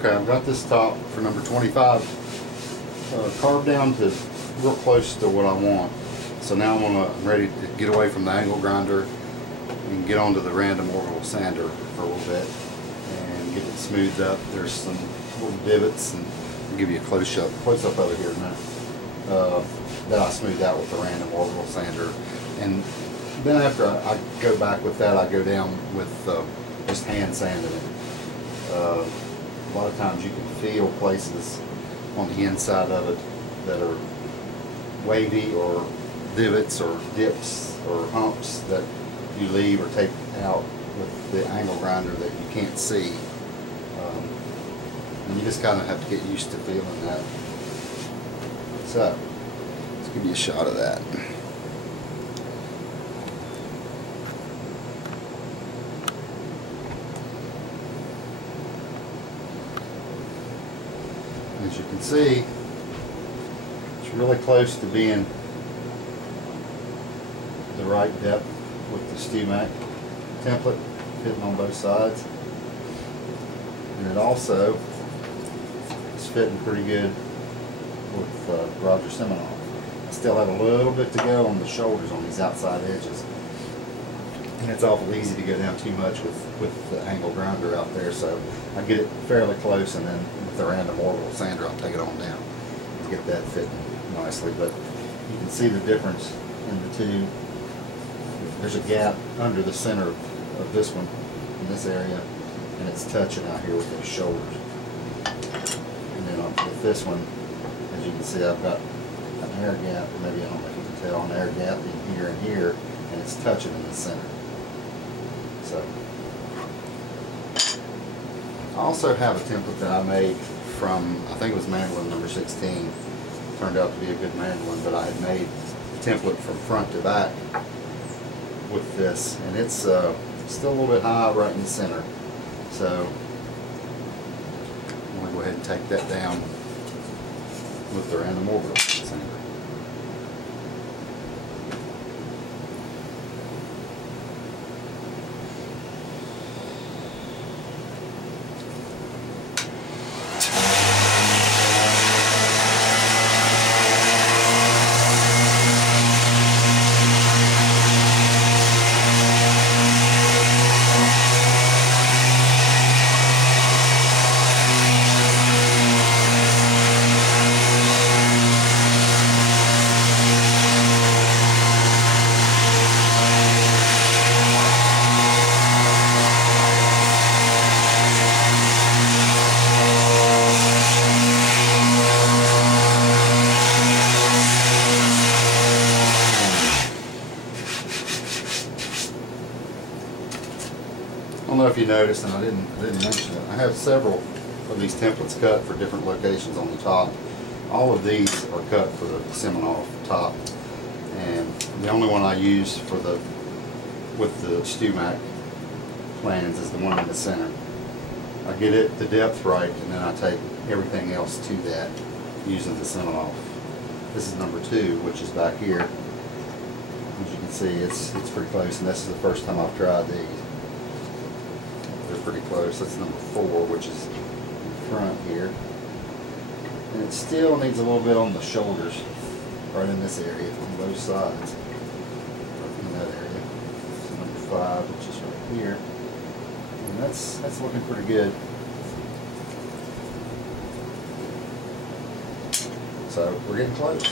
Okay, I've got this top for number 25 carved down to real close to what I want. So now I'm ready to get away from the angle grinder and get onto the random orbital sander for a little bit and get it smoothed up. There's some little divots, and I'll give you a close up over here in a minute, that I smoothed out with the random orbital sander. And then after I go back with that, I go down with just hand sanding it. A lot of times you can feel places on the inside of it that are wavy, or divots or dips or humps that you leave or take out with the angle grinder that you can't see. And you just kind of have to get used to feeling that. So let's give you a shot of that. As you can see, it's really close to being the right depth with the StewMac template fitting on both sides, and it also is fitting pretty good with Roger Seminoff. I still have a little bit to go on the shoulders on these outside edges, and it's awful easy to go down too much with the angle grinder out there, so I get it fairly close, and then with the random orbital sander I'll take it on down and get that fitting nicely. But you can see the difference in the two. There's a gap under the center of this one in this area, and it's touching out here with those shoulders. And then with this one, as you can see, I've got an air gap, or maybe I don't know if you can tell, an air gap in here and here, and it's touching in the center. So I also have a template that I made from, I think it was mandolin number 16. Turned out to be a good mandolin, but I had made a template from front to back with this, and it's still a little bit high right in the center. So I'm going to go ahead and take that down with the random orbital sander. I don't know if you noticed, and I didn't mention it, I have several of these templates cut for different locations on the top. All of these are cut for the Seminoff top, and the only one I use for with the StewMac plans is the one in the center. I get it the depth right, and then I take everything else to that using the Seminoff. This is number 2, which is back here. As you can see, it's pretty close, and this is the first time I've tried these. They're pretty close. That's number 4, which is in front here. And it still needs a little bit on the shoulders, right in this area, on both sides. Right in that area. So number 5, which is right here. And that's looking pretty good. So we're getting close.